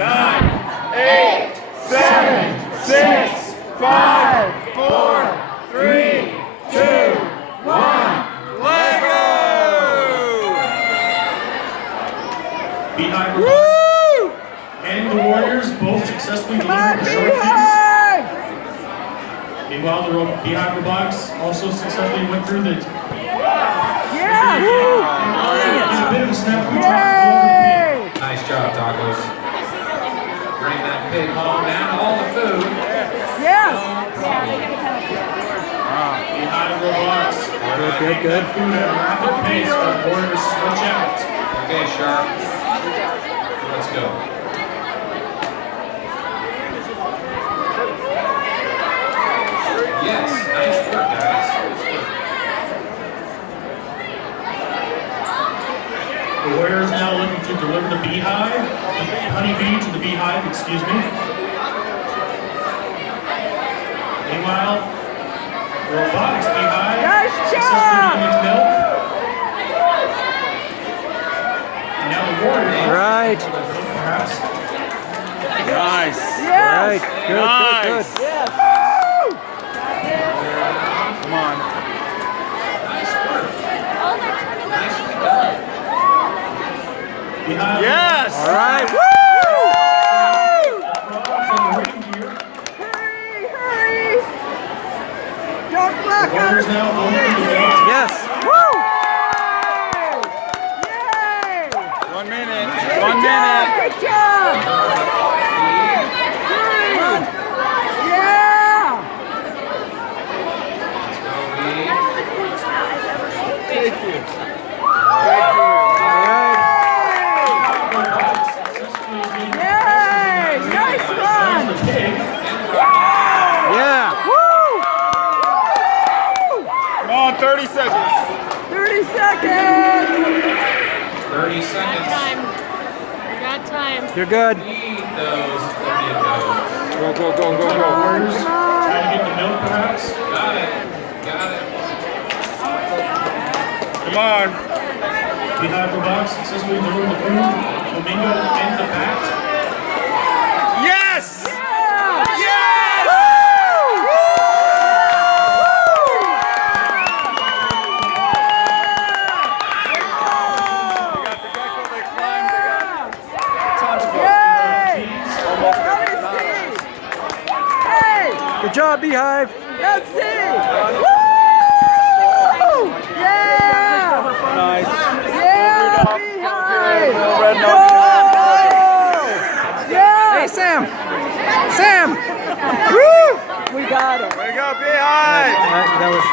9, 8, 7, 6, 5, 4, 3, 2, 1. Lego! Beehive Robotics and the Warriors both successfully delivered the short fuse. Meanwhile, the Beehive Robotics also successfully went through the... Yeah! A bit of a snap from the top. Nice job, Tacos. Bring that pig home and all the food. Yes! Beehive Robotics. Good. Food at a rapid pace for the Warriors switch out. Okay, Sharp. Let's go. Yes, nice work, guys. The Warriors now looking to deliver the Beehive, the honeybee to the Beehive, excuse me. Meanwhile, the Robotics Beehive successfully getting its milk. And now the Warriors. Right. Perhaps. Nice. Yes. Right. Good. Yes. Come on. Nice work. Nicely done. Beehive. Yes. All right. Robotics in the ring here. Hurry! Don't The block Warriors us! now going through the milk. Yes. Yay! 1 minute. Good 1 job, minute. Good job! Yeah! Let's go, Bee. Thank you. Robotics successfully getting Yay! Nice run! the pig. Yeah. Woo! Come on, 30 seconds. 30 seconds! 30 seconds. We got time. You're good. Need those. Plenty of those. Go. Warriors trying to get the milk, perhaps. Got it. Come on. Beehive Robotics successfully delivered the food. Flamingo in the bat. Yes. Good job, Beehive. Let's see! Woo! Yeah! Nice. Yeah, Beehive! Red Go! Yeah! Hey, Sam. Sam. Woo! We got it. Way to go, Beehive. That was